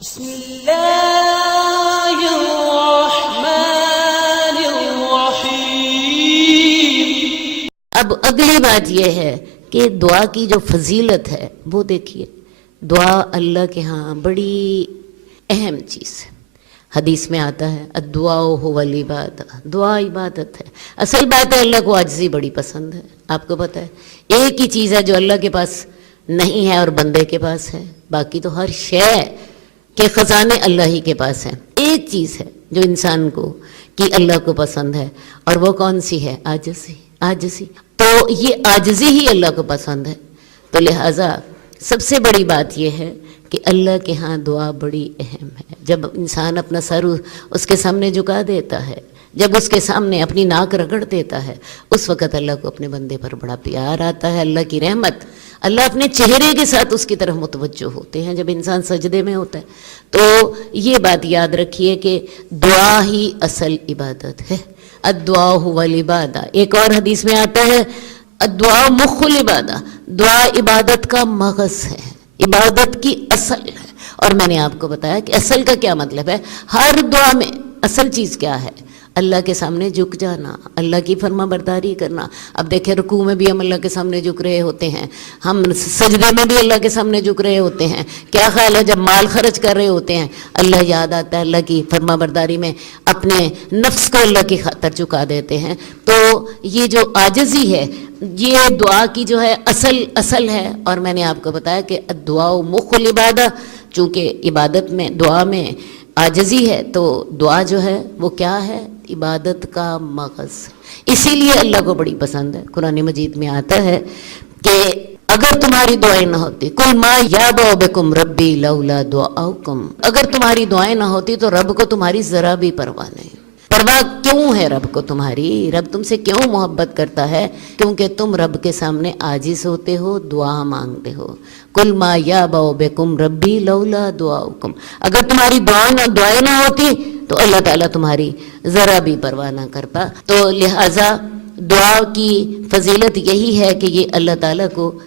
بسم اللہ الرحمن الرحیم۔ اب اگلی بات یہ ہے کہ دعا کی جو فضیلت ہے وہ دیکھیے، دعا اللہ کے ہاں بڑی اہم چیز ہے۔ حدیث میں آتا ہے الدعاء هو العبادہ، دعا عبادت ہے۔ اصل بات ہے اللہ کو عاجزی بڑی پسند ہے۔ آپ کو پتہ ہے ایک ہی چیز ہے جو اللہ کے پاس نہیں ہے اور بندے کے پاس ہے، باقی تو ہر شے کے خزانے اللہ ہی کے پاس ہیں۔ ایک چیز ہے جو انسان کو کہ اللہ کو پسند ہے، اور وہ کون سی ہے؟ عاجزی۔ عاجزی تو یہ عاجزی ہی اللہ کو پسند ہے۔ تو لہٰذا سب سے بڑی بات یہ ہے کہ اللہ کے ہاں دعا بڑی اہم ہے۔ جب انسان اپنا سر اس کے سامنے جھکا دیتا ہے، جب اس کے سامنے اپنی ناک رگڑ دیتا ہے، اس وقت اللہ کو اپنے بندے پر بڑا پیار آتا ہے، اللہ کی رحمت، اللہ اپنے چہرے کے ساتھ اس کی طرف متوجہ ہوتے ہیں جب انسان سجدے میں ہوتا ہے۔ تو یہ بات یاد رکھیے کہ دعا ہی اصل عبادت ہے۔ الدعاء هو العبادہ۔ ایک اور حدیث میں آتا ہے الدعاء مخ العبادہ، دعا عبادت کا مغز ہے، عبادت کی اصل ہے۔ اور میں نے آپ کو بتایا کہ اصل کا کیا مطلب ہے۔ ہر دعا میں اصل چیز کیا ہے؟ اللہ کے سامنے جھک جانا، اللہ کی فرما برداری کرنا۔ اب دیکھیں رکوع میں بھی ہم اللہ کے سامنے جھک رہے ہوتے ہیں، ہم سجدے میں بھی اللہ کے سامنے جھک رہے ہوتے ہیں۔ کیا خیال ہے جب مال خرچ کر رہے ہوتے ہیں اللہ یاد آتا ہے، اللہ کی فرما برداری میں اپنے نفس کو اللہ کی خاطر جھکا دیتے ہیں۔ تو یہ جو عاجزی ہے یہ دعا کی جو ہے اصل ہے۔ اور میں نے آپ کو بتایا کہ الدعاء مخ العبادہ، چونکہ عبادت میں دعا میں عاجزی ہے تو دعا جو ہے وہ کیا ہے؟ عبادت کا مغز ہے۔ اسی لیے اللہ کو بڑی پسند ہے۔ قرآن مجید میں آتا ہے کہ اگر تمہاری دعائیں نہ ہوتی، قل ما یعبأ بکم ربی لولا دعاؤکم، اگر تمہاری دعائیں نہ ہوتی تو رب کو تمہاری ذرا بھی پرواہ نہیں۔ پرواہ کیوں ہے رب کو تمہاری؟ رب تم سے کیوں محبت کرتا ہے؟ کیونکہ تم رب کے سامنے عاجز ہوتے ہو، دعا مانگتے ہو۔ قل ما یعبأ بکم ربی لولا دعاؤکم، اگر تمہاری دعائیں نہ ہوتی تو اللہ تعالیٰ تمہاری ذرا بھی پرواہ نہ کرتا۔ تو لہٰذا دعا کی فضیلت یہی ہے کہ یہ اللہ تعالیٰ کو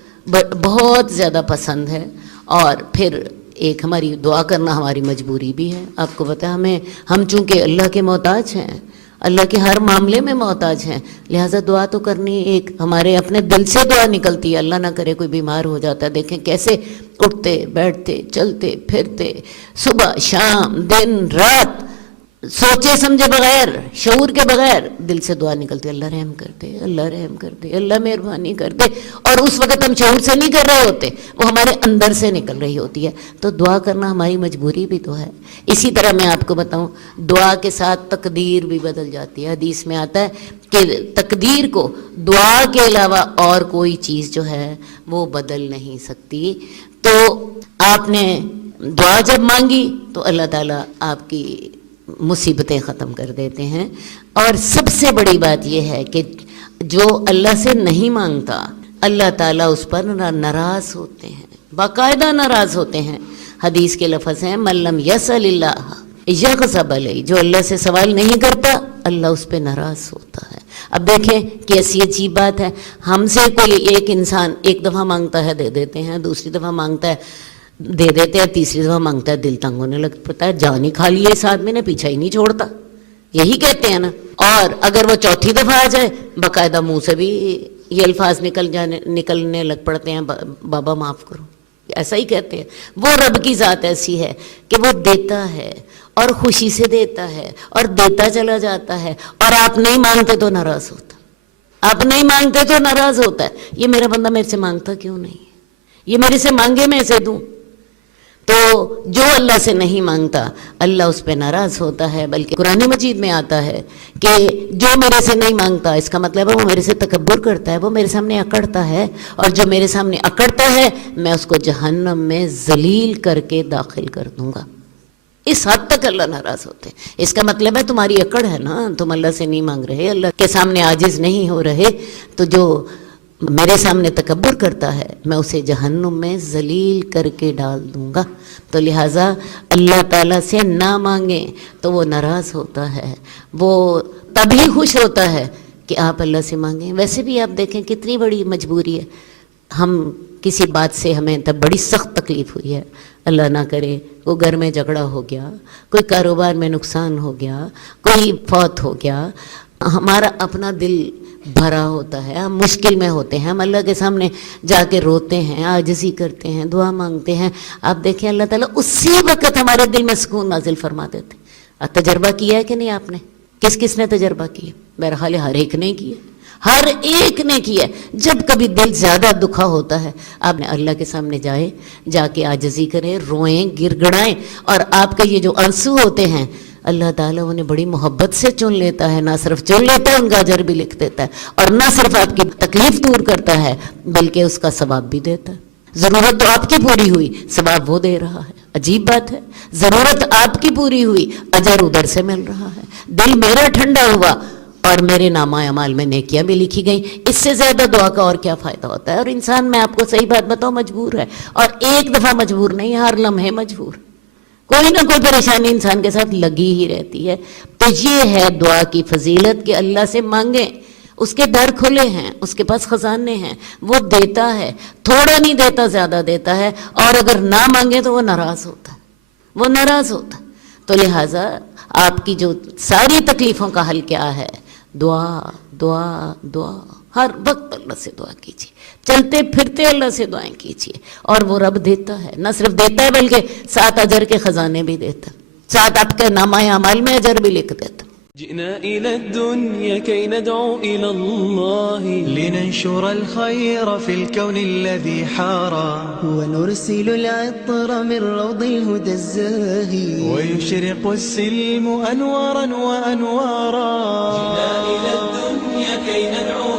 بہت زیادہ پسند ہے۔ اور پھر ایک ہماری دعا کرنا ہماری مجبوری بھی ہے۔ آپ کو پتہ ہے ہم چونکہ اللہ کے محتاج ہیں، اللہ کے ہر معاملے میں محتاج ہیں، لہٰذا دعا تو کرنی ایک ہمارے اپنے دل سے دعا نکلتی ہے۔ اللہ نہ کرے کوئی بیمار ہو جاتا ہے، دیکھیں کیسے اٹھتے بیٹھتے چلتے پھرتے صبح شام دن رات سوچے سمجھے بغیر، شعور کے بغیر دل سے دعا نکلتی، اللہ رحم کر دے، اللہ رحم کر دے، اللہ مہربانی کر دے۔ اور اس وقت ہم شعور سے نہیں کر رہے ہوتے، وہ ہمارے اندر سے نکل رہی ہوتی ہے۔ تو دعا کرنا ہماری مجبوری بھی تو ہے۔ اسی طرح میں آپ کو بتاؤں دعا کے ساتھ تقدیر بھی بدل جاتی ہے۔ حدیث میں آتا ہے کہ تقدیر کو دعا کے علاوہ اور کوئی چیز جو ہے وہ بدل نہیں سکتی۔ تو آپ نے دعا جب مانگی تو اللہ تعالیٰ آپ کی مصیبتیں ختم کر دیتے ہیں۔ اور سب سے بڑی بات یہ ہے کہ جو اللہ سے نہیں مانگتا اللہ تعالیٰ اس پر ناراض ہوتے ہیں، باقاعدہ ناراض ہوتے ہیں۔ حدیث کے لفظ ہیں من لم یسأل اللہ یغضب علیہ، جو اللہ سے سوال نہیں کرتا اللہ اس پہ ناراض ہوتا ہے۔ اب دیکھیں کیسی عجیب بات ہے، ہم سے کوئی ایک انسان ایک دفعہ مانگتا ہے دے دیتے ہیں، دوسری دفعہ مانگتا ہے دے دیتے ہیں، تیسری دفعہ مانگتا ہے دل تنگ ہونے لگ پڑتا ہے، جان ہی کھا لیے اس آدمی نے، پیچھا ہی نہیں چھوڑتا، یہی کہتے ہیں نا۔ اور اگر وہ چوتھی دفعہ آ جائے باقاعدہ منہ سے بھی یہ الفاظ نکلنے لگ پڑتے ہیں بابا معاف کرو، ایسا ہی کہتے ہیں۔ وہ رب کی ذات ایسی ہے کہ وہ دیتا ہے اور خوشی سے دیتا ہے اور دیتا چلا جاتا ہے، اور آپ نہیں مانگتے تو ناراض ہوتا، آپ نہیں مانگتے تو ناراض ہوتا ہے۔ یہ میرا بندہ میرے سے مانگتا کیوں نہیں ہے؟ یہ میرے سے مانگے میں اسے دوں۔ تو جو اللہ سے نہیں مانگتا اللہ اس پہ ناراض ہوتا ہے۔ بلکہ قرآن مجید میں آتا ہے کہ جو میرے سے نہیں مانگتا اس کا مطلب ہے وہ میرے سے تکبر کرتا ہے، وہ میرے سامنے اکڑتا ہے، اور جو میرے سامنے اکڑتا ہے میں اس کو جہنم میں ذلیل کر کے داخل کر دوں گا۔ اس حد تک اللہ ناراض ہوتے ہیں۔ اس کا مطلب ہے تمہاری اکڑ ہے نا، تم اللہ سے نہیں مانگ رہے، اللہ کے سامنے عاجز نہیں ہو رہے، تو جو میرے سامنے تکبر کرتا ہے میں اسے جہنم میں ذلیل کر کے ڈال دوں گا۔ تو لہٰذا اللہ تعالیٰ سے نہ مانگیں تو وہ ناراض ہوتا ہے، وہ تبھی خوش ہوتا ہے کہ آپ اللہ سے مانگیں۔ ویسے بھی آپ دیکھیں کتنی بڑی مجبوری ہے، ہم کسی بات سے ہمیں تب بڑی سخت تکلیف ہوئی ہے، اللہ نہ کرے وہ گھر میں جھگڑا ہو گیا، کوئی کاروبار میں نقصان ہو گیا، کوئی فوت ہو گیا، ہمارا اپنا دل بھرا ہوتا ہے، ہم مشکل میں ہوتے ہیں، ہم اللہ کے سامنے جا کے روتے ہیں، عاجزی کرتے ہیں، دعا مانگتے ہیں، آپ دیکھیں اللہ تعالیٰ اسی وقت ہمارے دل میں سکون نازل فرما دیتے ہیں۔ تجربہ کیا ہے کہ نہیں آپ نے؟ کس کس نے تجربہ کیا؟ بہرحال ہر ایک نے کیا، ہر ایک نے کیا۔ جب کبھی دل زیادہ دکھا ہوتا ہے، آپ نے اللہ کے سامنے جائیں، جا کے عاجزی کریں، روئیں، گر گڑائیں، اور آپ کے یہ جو آنسو ہوتے ہیں اللہ تعالیٰ انہیں بڑی محبت سے چن لیتا ہے، نہ صرف چن لیتا ہے، ان کا اجر بھی لکھ دیتا ہے، اور نہ صرف آپ کی تکلیف دور کرتا ہے بلکہ اس کا ثواب بھی دیتا ہے۔ ضرورت تو آپ کی پوری ہوئی، ثواب وہ دے رہا ہے۔ عجیب بات ہے، ضرورت آپ کی پوری ہوئی، اجر ادھر سے مل رہا ہے، دل میرا ٹھنڈا ہوا اور میرے نامہ اعمال میں نیکیاں بھی لکھی گئیں۔ اس سے زیادہ دعا کا اور کیا فائدہ ہوتا ہے؟ اور انسان، میں آپ کو صحیح بات بتاؤں، مجبور ہے، اور ایک دفعہ مجبور نہیں، ہر لمحے مجبور، کوئی نہ کوئی پریشانی انسان کے ساتھ لگی ہی رہتی ہے۔ تو یہ ہے دعا کی فضیلت کہ اللہ سے مانگیں، اس کے در کھلے ہیں، اس کے پاس خزانے ہیں، وہ دیتا ہے، تھوڑا نہیں دیتا، زیادہ دیتا ہے، اور اگر نہ مانگے تو وہ ناراض ہوتا ہے، وہ ناراض ہوتا ہے۔ تو لہٰذا آپ کی جو ساری تکلیفوں کا حل کیا ہے؟ دعا، دعا، دعا، ہر وقت اللہ سے دعا کیجیے، چلتے پھرتے اللہ سے دعائیں کیجیے، اور وہ رب دیتا ہے، نہ صرف دیتا ہے بلکہ ساتھ اجر کے خزانے بھی دیتا ہے، ساتھ آپ کے نامہ اعمال میں اجر بھی لکھ دیتا ہے۔ جئنا إلى الدنيا كي ندعو إلى الله لننشر الخير في الكون الذي حارى ونرسل العطر من روض الهدى الزاهي ويشرق السلم أنوارا وأنوارا. جئنا إلى الدنيا كي ندعو